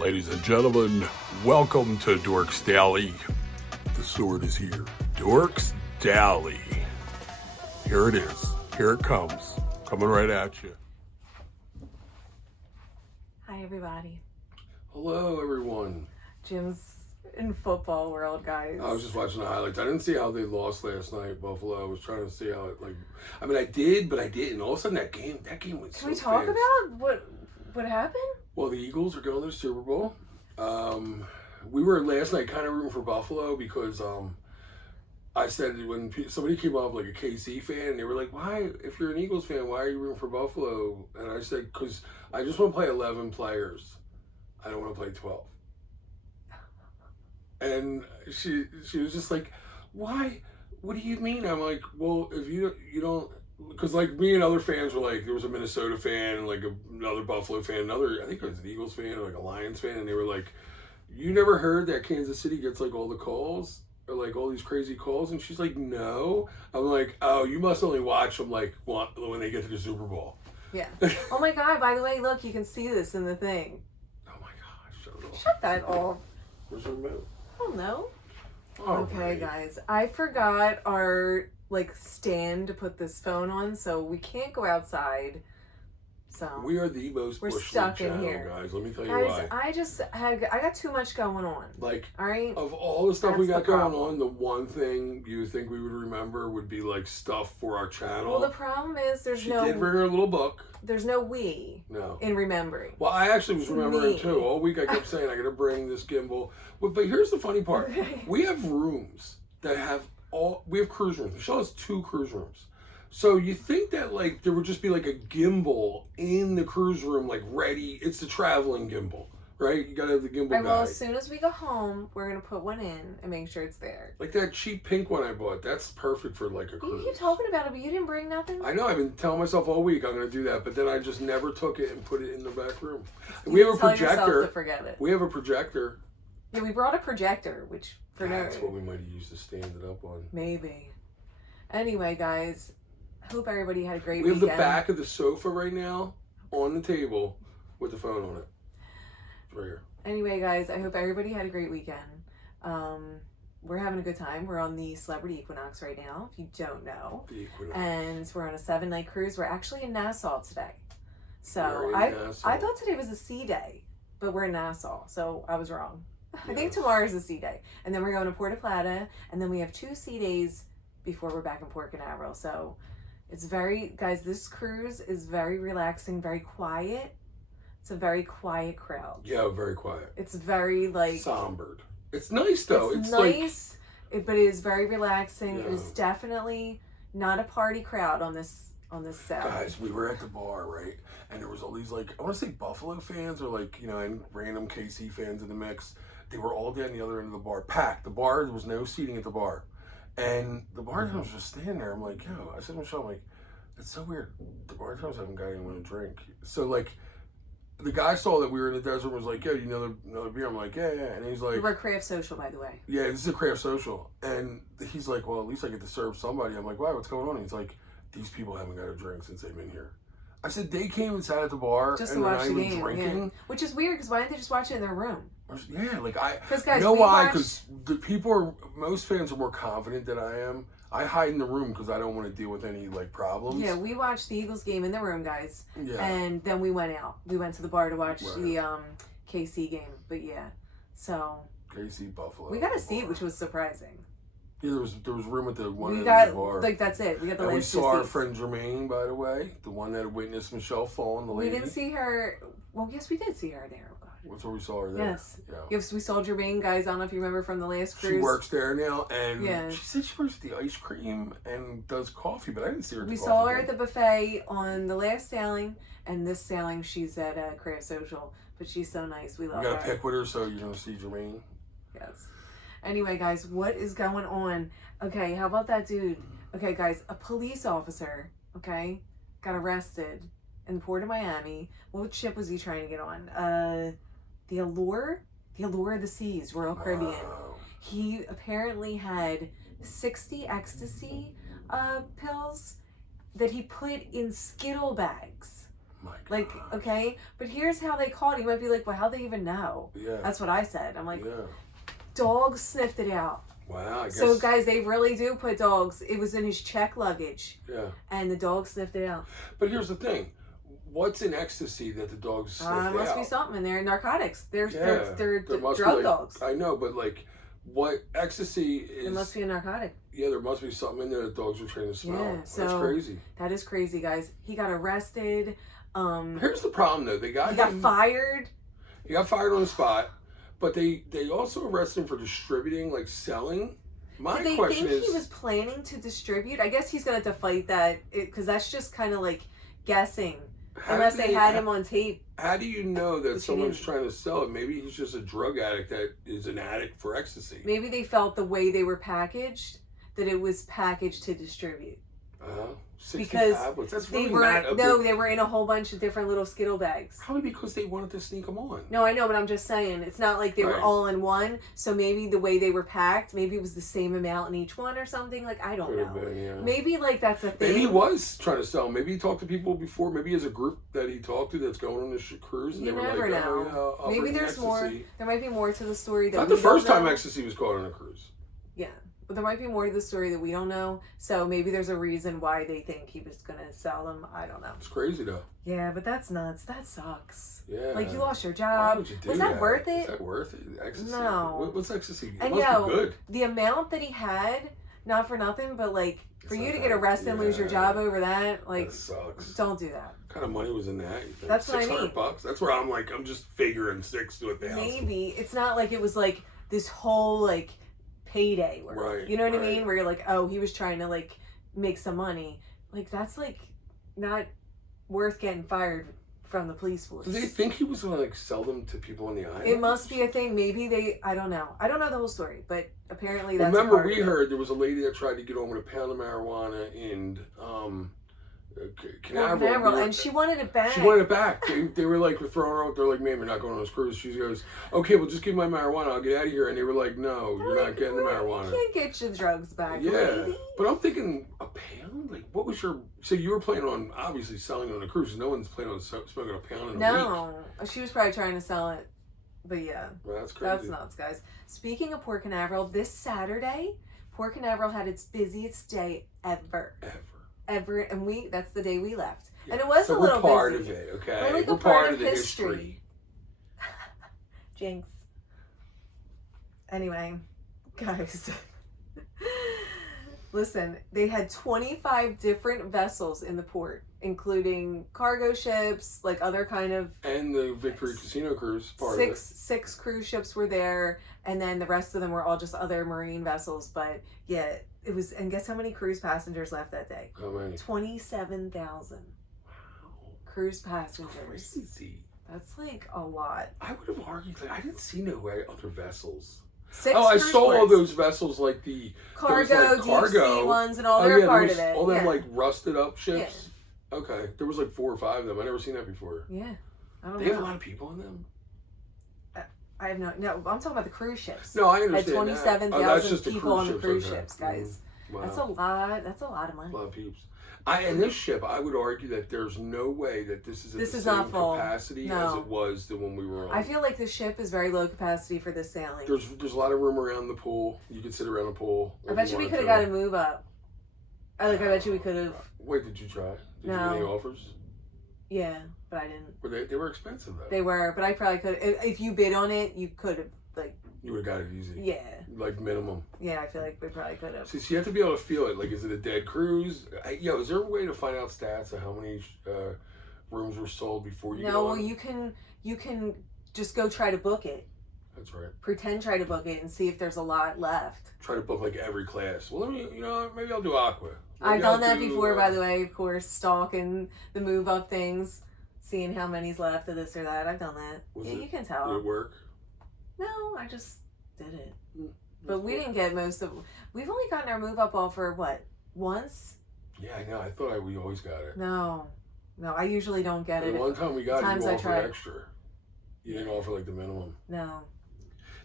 Ladies and gentlemen, welcome to Dorks Daily. The sword is here. Dorks Daily. Here it is. Here it comes. Coming right at you. Hi, everybody. Hello, everyone. Jim's in football world, guys. I was just watching the highlights. I didn't see how they lost last night, Buffalo. I was trying to see how it, I did, but I didn't. All of a sudden, that game was so Can we talk fast. about what happened? Well, the Eagles are going to the Super Bowl. We were last night kind of rooting for Buffalo because I said when somebody came up like a KC fan, they were like, "Why? If you're an Eagles fan, why are you rooting for Buffalo?" And I said, "Because I just want to play 11 players. I don't want to play 12." And she was just like, "Why? What do you mean?" I'm like, "Well, if you don't." Because like me and other fans were like, there was a Minnesota fan and like another Buffalo fan, I think it was an Eagles fan or like a Lions fan, and they were like, "You never heard that Kansas City gets like all the calls or like all these crazy calls?" And she's like, "No." I'm like, "Oh, you must only watch them like when they get to the Super Bowl." Yeah. Oh my God! By the way, look, you can see this in the thing. Oh my gosh! Shut it off. Shut that off. Where's the remote? Oh no. All Okay, right. guys, I forgot our stand to put this phone on, so we can't go outside. So We are the most we're bush stuck in channel, here, guys. Let me tell you guys. why. I got too much going on. Like, All right. of all the stuff we That's got the going problem. on, the one thing you would think we would remember would be like stuff for our channel. Well, the problem is she did bring her little book. there's no we No. in remembering. Well, I actually was It's remembering me. too. All week I kept saying I got to bring this gimbal. But here's the funny part: we have rooms that have we have cruise rooms. Michelle has 2 cruise rooms. So you think that like there would just be like a gimbal in the cruise room, like ready? It's the traveling gimbal, right? You gotta have the gimbal Right, well, guy. as soon as we go home, we're gonna put one in and make sure it's there. Like that cheap pink one I bought. That's perfect for like a You cruise. keep talking about it, but you didn't bring nothing. I know. I've been telling myself all week I'm gonna do that, but then I just never took it and put it in the back room. And we You have a tell yourself projector. to forget it. We have a projector. Yeah, we brought a projector, which for That's no what we might have used to stand it up on. maybe. Anyway, guys, hope everybody had a great We have the weekend. back of the sofa right now on the table with the phone on it. It's right here. Anyway, guys, I hope everybody had a great weekend. We're having a good time. We're on the Celebrity Equinox right now, if you don't know. The Equinox. And we're on a 7-night cruise. We're actually in Nassau today. So We're in I Nassau. thought today was a sea day, but we're in Nassau, so I was wrong. I think Yes. tomorrow's a sea day. And then we're going to Puerto Plata, and then we have 2 sea days before we're back in Port Canaveral. So it's guys, this cruise is very relaxing, very quiet. It's a very quiet crowd. Yeah, very quiet. It's very Sombered. It's nice though. it's Like nice, but it is very relaxing. It Yeah. is definitely not a party crowd on this set. guys, we were at the bar, right? And there was all these like I want to say Buffalo fans or like and random KC fans in the mix. They were all down the other end of the bar, packed. The bar, there was no seating at the bar, and the bartender was just standing there. I'm like, yo, I said to Michelle, I'm like, that's so weird. The bartenders haven't got anyone to drink. So like, the guy saw that we were in the desert and was like, yo, you know another beer? I'm like, yeah. And he's like, We're craft social, by the way. yeah, this is a craft social. And he's like, well, at least I get to serve somebody. I'm like, wow, what's going on? And he's like, these people haven't got a drink since they've been here. I said, they came and sat at the bar Just to and they're watch not the even game, drinking. yeah. Which is weird, because why didn't they just watch it in their room? Yeah, like Because guys, you know we why? watched- Because most fans are more confident than I am. I hide in the room because I don't want to deal with any like problems. Yeah, we watched the Eagles game in the room, guys. Yeah. And then we went out. We went to the bar to watch Right. the KC game. But yeah, so KC Buffalo. we got a seat, which was surprising. Yeah, there was room at the one We end got of the bar. like that's it. We got the and we last 2 saw our seats. friend Jermaine, by the way, the one that witnessed Michelle falling. The We lady. didn't see her. Well, yes, we did see her there. Oh, God. That's where we saw her there. Yes. Yeah. Yes, we saw Jermaine, guys. I don't know if you remember from the last cruise. She works there now, and Yeah. she said she works at the ice cream and does coffee, but I didn't see her at the We coffee saw her thing. at the buffet on the last sailing, and this sailing she's at Craft Social. But she's so nice. We love You got to her. pick with her, so you're going to see Jermaine. Yes. Anyway, guys, what is going on? Okay, how about that dude? Okay, guys, a police officer, okay, got arrested in the port of Miami. What ship was he trying to get on? The Allure of the Seas, Royal Caribbean. Wow. He apparently had 60 ecstasy pills that he put in Skittle bags. My Like, gosh. okay, but here's how they caught it. You might be like, well, how'd they even know? Yeah. That's what I said. I'm like, Yeah. dogs sniffed it out. Wow. I guess. So, guys, they really do put dogs. It was in his check luggage. Yeah. And the dog sniffed it out. But here's the thing. What's in ecstasy that the dogs sniffed out? Must be something in there. Narcotics. They're There must drug be, like, dogs. I know, but like, what ecstasy is? It must be a narcotic. Yeah, there must be something in there that dogs are trained to smell. Yeah, That's so crazy. That is crazy, guys. He got arrested. Here's the problem, though. He He got fired. He got fired on the spot, but they also arrested him for distributing, like selling. Did they think he was planning to distribute? I guess he's gonna have to fight that because that's just kind of like guessing, unless they had him on tape. How do you know that someone's trying to sell it? Maybe he's just a drug addict that is an addict for ecstasy. Maybe they felt the way they were packaged that it was packaged to distribute. 60 because tablets. That's they really were not a they were in a whole bunch of different little Skittle bags. Probably because they wanted to sneak them on. No, I know, but I'm just saying it's not like they were all in one. So maybe the way they were packed, maybe it was the same amount in each one or something. Like I don't know. Been, yeah. Maybe like that's a thing. Maybe he was trying to sell them. Maybe he talked to people before. Maybe he has a group that he talked to that's going on this cruise. And You they were never like, know. Oh, yeah, I'll Maybe bring there's ecstasy. more. There might be more to the story. That Not we the first don't time know. ecstasy was caught on a cruise. Yeah. But there might be more to the story that we don't know. So maybe there's a reason why they think he was going to sell them. I don't know. It's crazy, though. Yeah, but that's nuts. That sucks. Yeah. Like, you lost your Why job. would you do Was that worth it? Is that worth it? Ecstasy? No. What's ecstasy? It And must be good. the amount that he had, not for nothing, but like, for It's you not to get that- arrested and lose your yeah. job over that, like, That sucks. don't do that. What kind of money was in that? You think? That's what I mean. $600? That's where I'm like, I'm just figuring 6 to 1,000. Maybe. It's not like it was like this whole, like, payday work. Right, You know what I right. mean? Where you're like, oh, he was trying to like make some money. Like that's like not worth getting fired from the police force. Do they think he was gonna like sell them to people on the island? It must be a thing. Maybe I don't know. I don't know the whole story, but apparently that's Remember, a part we of it. heard there was a lady that tried to get on with a pound of marijuana in Canaveral. Canaveral, and she wanted it back. She wanted it back. They were like throwing her out. They're like, "Man, you're not going on this cruise." She goes, "Okay, well, just give me my marijuana. I'll get out of here." And they were like, "No, you're not getting the marijuana." You can't get your drugs back, Yeah, lady. but I'm thinking a pound. Like, what was your? So you were planning on obviously selling on a cruise. No one's planning on smoking a pound in a week. No, she was probably trying to sell it, but yeah, Well, that's crazy. that's nuts, guys. Speaking of Port Canaveral, this Saturday, Port Canaveral had its busiest day ever. And that's the day we left. Yeah. And it was so a little we're part busy. of it, okay? We're like a part part of of the history. Jinx. Anyway, guys. Listen, they had 25 different vessels in the port, including cargo ships, like other kind of And the Victory Casino cruise part of it. six cruise ships were there, and then the rest of them were all just other marine vessels. But yeah, it was. And guess how many cruise passengers left that day? How many? 27,000 cruise passengers. Crazy. That's like a lot. I would have argued like I didn't see no way other vessels. 6 I cruise saw all ports. those vessels like the cargo, there was, like, deep sea ones, and all Oh, they're yeah, part there was of it. all them yeah. like rusted up ships. Okay, there was like 4 or 5 of them. I never seen that before. Yeah, I don't They know. have a lot of people on them. I have no. I'm talking about the cruise ships. No, I Had understand. 27,000 the people on the ships, cruise okay. ships, guys. Wow. That's a lot. That's a lot of money. A lot of peeps. And this ship, I would argue that there's no way that this is at This the is same not full. capacity No. as it was the when we were on. I feel like the ship is very low capacity for this sailing. There's a lot of room around the pool. You could sit around the pool. I bet you we could have got a move up. I bet you we could have. Wait, did you try? Did you No. get any offers? Yeah, but I didn't. Were they were expensive though. They were, but I probably could. If you bid on it, you could have. Like, You would have got it easy. yeah, Like minimum. yeah. I feel like we probably could have. So you have to be able to feel it. Like, is it a dead cruise? Is there a way to find out stats of how many rooms were sold before you? No, go well, on? you can just go try to book it. That's right. Try to book it and see if there's a lot left. Try to book like every class. Well, let me. Maybe I'll do Aqua. Maybe I've done I'll that do, before, by the way. Of course, stalking the move up things, seeing how many's left of this or that. I've done that. Yeah, you can Did tell. it work? No, I just did it. That's But we cool. didn't get most of. We've only gotten our move up offer once. Yeah, I know. I thought we always got it. No, I usually don't get it. The one time we got it, times you I offered tried. extra. You didn't offer like the minimum. No,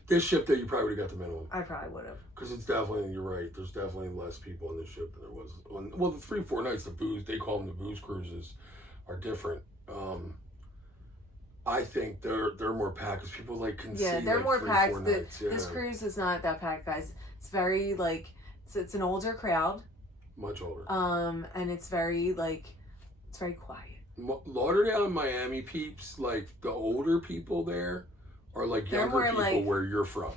This ship, though, you probably would have got the minimum. I probably would have. Because it's definitely, you're right, there's definitely less people on this ship than there was on, well, the 3-4 nights, the booze, they call them the booze cruises, are different. I think they're more packed because people like can see. Yeah, they're like more 3, packed. 4 nights. Yeah. This cruise is not that packed, guys. It's very like it's an older crowd. Much older. And it's very like it's very quiet. Lauderdale and Miami peeps, like the older people there, are like They're younger more people like where you're from.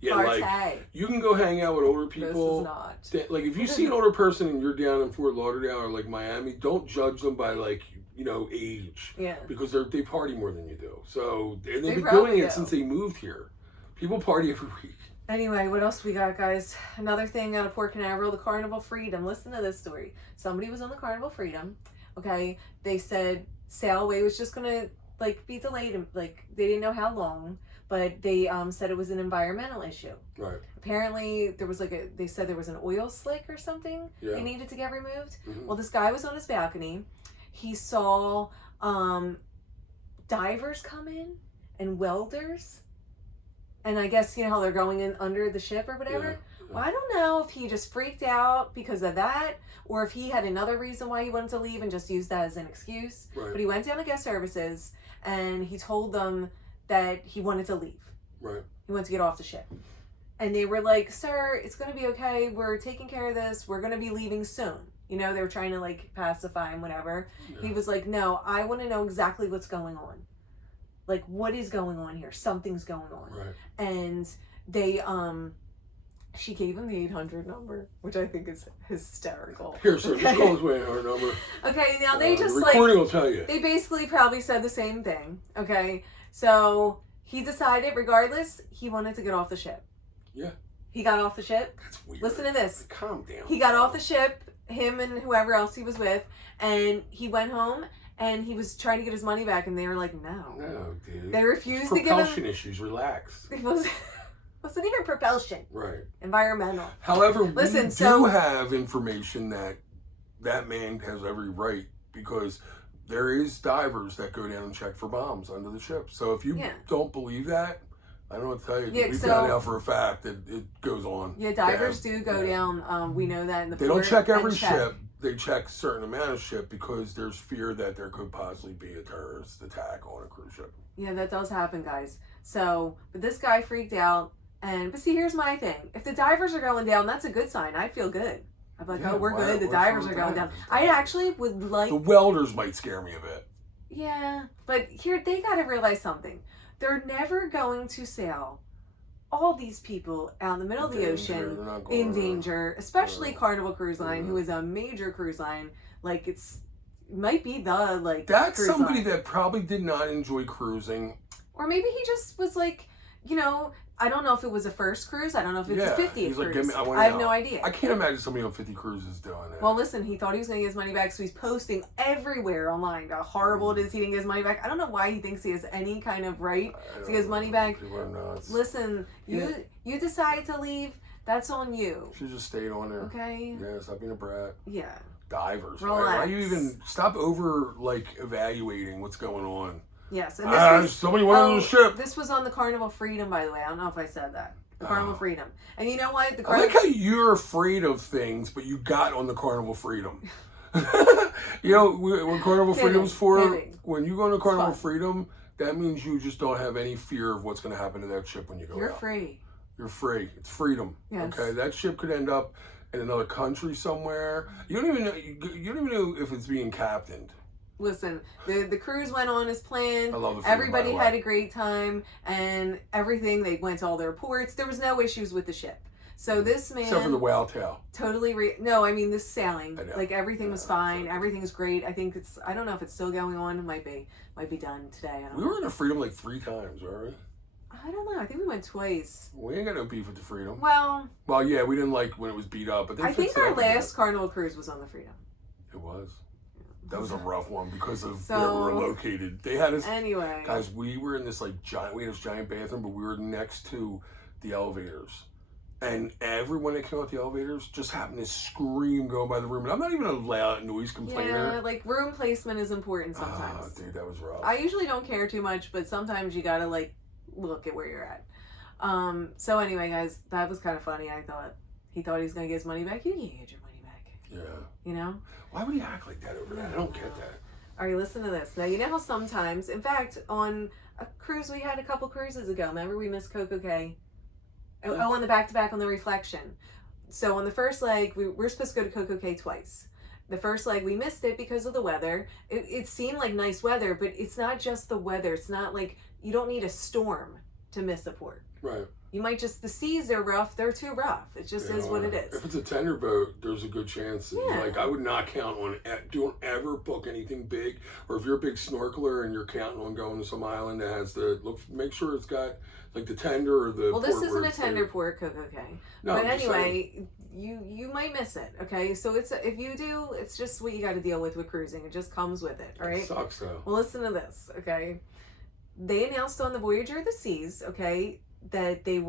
Yeah, Partay. like you can go hang out with older people. This is not. Like if you see an older person and you're down in Fort Lauderdale or like Miami, don't judge them by like age. Yeah. Because they party more than you do. So and they've been probably doing it do. since they moved here. People party every week. Anyway, what else we got, guys? Another thing out of Port Canaveral, the Carnival Freedom. Listen to this story. Somebody was on the Carnival Freedom. Okay, they said sailaway was just gonna like be delayed, and like they didn't know how long, but they said it was an environmental issue. Right. Apparently, there was they said there was an oil slick or something they needed to get removed. Well, this guy was on his balcony. He saw divers come in and welders. And I guess, how they're going in under the ship or whatever. Yeah. Well, I don't know if he just freaked out because of that or if he had another reason why he wanted to leave and just used that as an excuse. Right. But he went down to guest services and he told them that he wanted to leave. Right. He wanted to get off the ship. And they were like, sir, it's going to be okay. We're taking care of this. We're going to be leaving soon. They were trying to like pacify him, whatever. Yeah. He was like, no, I want to know exactly what's going on. Like, what is going on here? Something's going on. Right. And they, she gave him the 800 number, which I think is hysterical. Here, sir, just call his 800 number. Okay, now they just the recording will tell you. They basically probably said the same thing. Okay, so he decided, regardless, he wanted to get off the ship. Yeah. He got off the ship. That's weird. Listen to this. Like, calm down. He got off the ship, him and whoever else he was with, and he went home. And he was trying to get his money back, and they were like, "No, dude." They refused to give him propulsion issues. Relax. It wasn't even propulsion. Right. Environmental. However, Listen, we do have information that man has every right because there is divers that go down and check for bombs under the ship. So if you don't believe that, I don't know what to tell you. We found out for a fact that it goes on. Yeah, divers do go down. We know that in the They don't check every ship. They check a certain amount of ship because there's fear that there could possibly be a terrorist attack on a cruise ship. Yeah, that does happen, guys. So, but this guy freaked out. But see, here's my thing. If the divers are going down, that's a good sign. I feel good. I'm like, we're good. The divers are going down. I actually would like... The welders might scare me a bit. Yeah, but here, they got to realize something. They're never going to sail all these people out in the middle of the ocean in danger, especially Carnival Cruise Line, who is a major cruise line. Like, might be the, That's somebody that probably did not enjoy cruising. Or maybe he just was like, I don't know if it was a first cruise. I don't know if it's a 50th cruise. I have no idea. I can't imagine somebody on 50 cruises doing it. Well, listen, he thought he was going to get his money back, so he's posting everywhere online how horrible it is he didn't get his money back. I don't know why he thinks he has any kind of right to get his money back. People are nuts. Listen, you decide to leave, that's on you. Should just stayed on there. Okay. Yeah, stop being a brat. Yeah. Divers. Relax. Why you even stop over evaluating what's going on? Yes, and this was, somebody went on the ship. This was on the Carnival Freedom, by the way. I don't know if I said that. The Carnival Freedom. And you know what? I like how you're afraid of things, but you got on the Carnival Freedom. What Carnival Freedom's for? When you go on the Carnival Freedom, that means you just don't have any fear of what's going to happen to that ship when you go out. You're free. You're free. It's freedom. Yes. Okay, that ship could end up in another country somewhere. You don't even know. You don't even know if it's being captained. Listen, the cruise went on as planned. I love the freedom, everybody had a great time and everything. They went to all their ports. There was no issues with the ship. So this man, except for the whale tail, totally. This sailing, everything was fine. Everything's great. I think I don't know if it's still going on. It might be done today. I don't know. We were in the Freedom 3 times, weren't we? I don't know. I think we went twice. We ain't got no beef with the Freedom. Well, yeah, we didn't like when it was beat up, but I think our last Carnival cruise was on the Freedom. It was. That was a rough one because of where we were located. They had us. Anyway. Guys, we were in this giant, we had this giant bathroom, but we were next to the elevators. And everyone that came out the elevators just happened to scream going by the room. And I'm not even a loud noise complainer. Yeah, room placement is important sometimes. Oh, dude, that was rough. I usually don't care too much, but sometimes you gotta, look at where you're at. So anyway, guys, that was kind of funny. He thought he was gonna get his money back. You can't get your money back. Yeah. Why would he act like that over there? I don't get that. All right, listen to this. Now, you know how sometimes, in fact, on a cruise we had a couple cruises ago, remember we missed Coco Cay? Oh, on the back-to-back on the Reflection. So on the first leg, we're supposed to go to Coco Cay twice. The first leg, we missed it because of the weather. It seemed like nice weather, but it's not just the weather. It's not like, you don't need a storm to miss a port. Right. You might just, the seas are rough. They're too rough. It just is what it is. If it's a tender boat, there's a good chance. Yeah. Like, I would not count on, don't ever book anything big. Or if you're a big snorkeler and you're counting on going to some island that has make sure it's got like the tender or the Well, port. this isn't a tender port, Coco Cay. No, but anyway, you might miss it, okay? So if you do, it's just what you got to deal with cruising. It just comes with it, all right? It sucks, though. Well, listen to this, okay? They announced on the Voyager of the Seas, okay, that they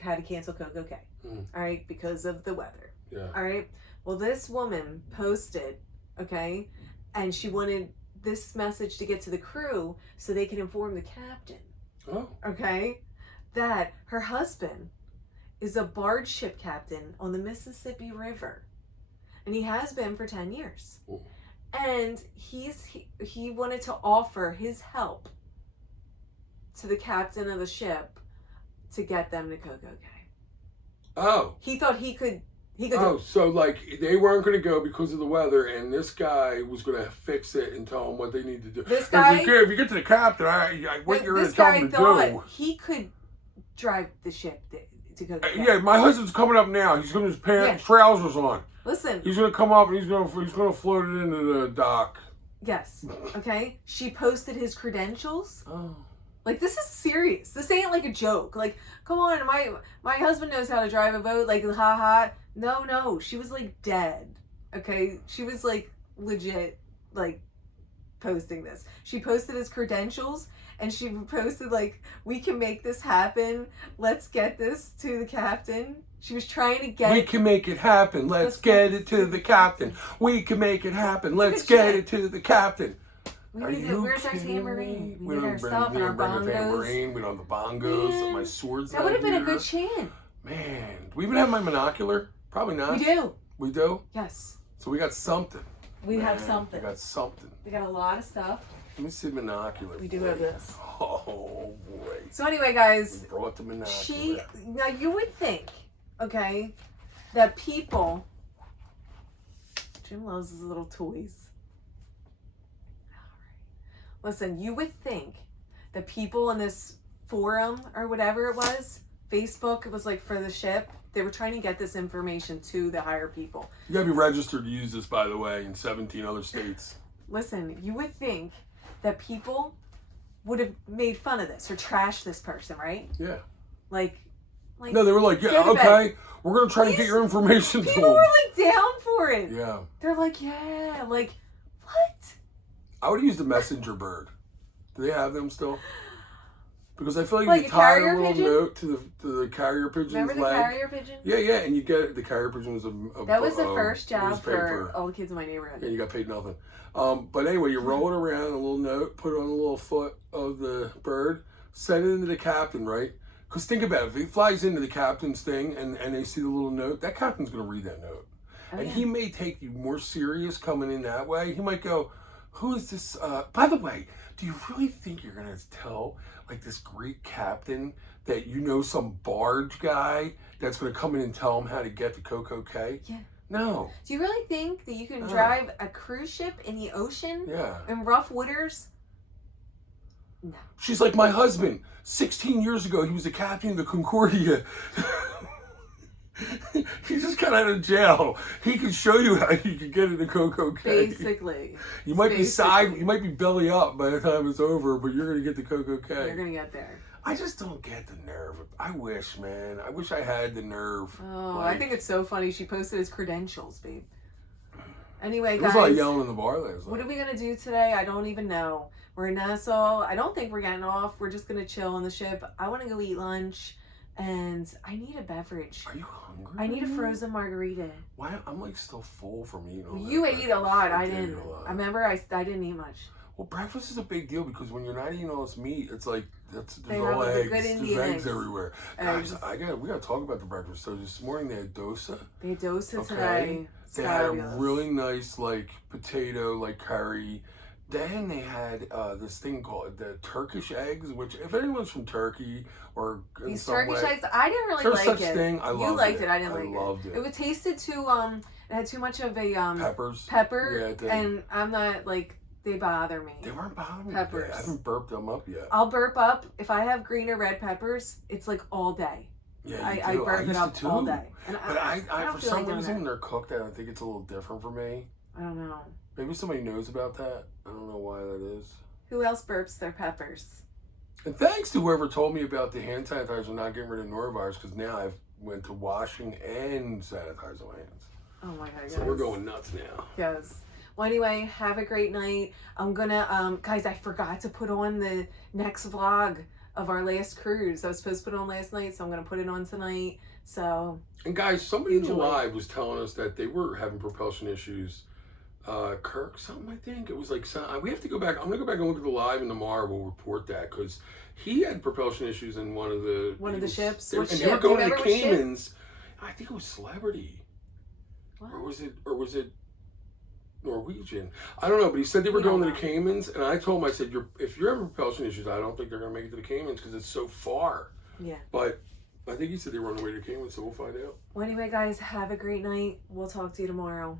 had to cancel Coco Cay, all right, because of the weather. Yeah. All right? Well, this woman posted, okay, and she wanted this message to get to the crew so they can inform the captain. Oh. Okay? That her husband is a barge ship captain on the Mississippi River. And he has been for 10 years. Ooh. And he wanted to offer his help to the captain of the ship to get them to Coco Cay. Oh. He thought he could Oh, so like they weren't going to go because of the weather, and this guy was going to fix it and tell them what they need to do. This guy, if you get to the captain, what you're going to tell him to do. He could drive the ship to Coco Cay. Yeah, my husband's coming up now. He's going to his pants, trousers on. Listen. He's going to come up and he's going to float it into the dock. Yes. Okay. She posted his credentials. Oh. Like, this is serious. This ain't like a joke. Like, come on, my husband knows how to drive a boat. Like, haha. No. She was like dead. Okay? She was like legit, like, posting this. She posted his credentials and she posted like, we can make this happen. Let's get this to the captain. She was trying to get... We can make it happen. Let's get it to the captain. We can make it happen. Let's get it to the captain. Where's our tambourine? We need our stuff and our bongos. We don't have the bongos. Man, my sword's that would have been a good chant. Man, do we even have my monocular? Probably not. We do. We do? Yes. So we got something. We have something. We got something. We got a lot of stuff. Let me see the monocular. We do have this. Oh, boy. So anyway, guys. We brought the monocular. Now you would think, okay, that people... Jim loves his little toys. Listen, you would think that people in this forum or whatever it was, Facebook, it was like for the ship, they were trying to get this information to the higher people. You gotta be registered to use this, by the way, in 17 other states. Listen, you would think that people would have made fun of this or trashed this person, right? Yeah. Like no, they were like, yeah, okay, we're gonna try to get your information to them. People were like down for it. Yeah. They're like, yeah, like, what? I would use the messenger bird. Do they have them still? Because I feel like you tie a little pigeon? Note to the carrier pigeon's Remember the leg. carrier pigeon? Yeah, and you get the carrier pigeon was that was the first job newspaper. for all the kids in my neighborhood. Yeah, you got paid nothing. But anyway, you roll it around, a little note, put it on the little foot of the bird, send it into the captain, right? Because think about it, if it flies into the captain's thing and they see the little note, that captain's going to read that note. Oh, and he may take you more serious coming in that way. He might go, who is this? By the way, do you really think you're going to tell like this great captain that you know some barge guy that's going to come in and tell him how to get to Coco Cay? Yeah. No. Do you really think that you can drive a cruise ship in the ocean? Yeah. In rough waters? No. She's like, my husband, 16 years ago, he was a captain of the Concordia. He just got out of jail. He can show you how you can get into Coco Cay. Basically. You might be belly up by the time it's over, but you're going to get to Coco Cay. You're going to get there. I just don't get the nerve. I wish, man. I wish I had the nerve. Oh, I think it's so funny. She posted his credentials, babe. Anyway, guys. There was a lot of yelling in the bar last night. What are we going to do today? I don't even know. We're in Nassau. I don't think we're getting off. We're just going to chill on the ship. I want to go eat lunch. And I need a beverage. Are you hungry? I need a frozen margarita. Why? I'm like still full from eating all that. You ate a lot. I didn't. Eat a lot. I remember I didn't eat much. Well, breakfast is a big deal because when you're not eating all this meat, it's like there's They all have the eggs. good There's Indian eggs eggs. everywhere. Eggs. Guys, we gotta talk about the breakfast. So this morning they had dosa. They had dosa today. They had a really nice like potato like curry, Then they had this thing called the Turkish eggs, which if anyone's from Turkey or in These some Turkish way, eggs, I didn't really there's like such it. thing. I You loved liked it. it. I didn't like it. I loved it. It was tasted too. It had too much of a Peppers. pepper. Yeah, it did. And I'm not like they bother me. They weren't bothering me. Peppers. I haven't burped them up yet. I'll burp up if I have green or red peppers. It's like all day. Yeah, I burp it up all day. And But I don't for feel some like doing reason, that. when they're cooked, I think it's a little different for me. I don't know. Maybe somebody knows about that. I don't know why that is. Who else burps their peppers? And thanks to whoever told me about the hand sanitizer not getting rid of norovirus, because now I've went to washing and sanitize my hands. Oh my god, guys. So we're going nuts now. Yes. Well, anyway, have a great night. I'm gonna, guys, I forgot to put on the next vlog of our last cruise. I was supposed to put it on last night, so I'm gonna put it on tonight. So. And guys, somebody in the Enjoy. live was telling us that they were having propulsion issues. Kirk, something I think it was like. We have to go back. I'm gonna go back and look at the live, and tomorrow we'll report that because he had propulsion issues in one of the ships. They, What and ship? they were going Do to you the remember what ship? Caymans. I think it was Celebrity. What? Or was it Norwegian? I don't know, but he said they were We don't going to the know. Caymans, and I told him, I said, if you're having propulsion issues, I don't think they're going to make it to the Caymans because it's so far. Yeah. But I think he said they were on the way to the Caymans, so we'll find out. Well, anyway, guys, have a great night. We'll talk to you tomorrow.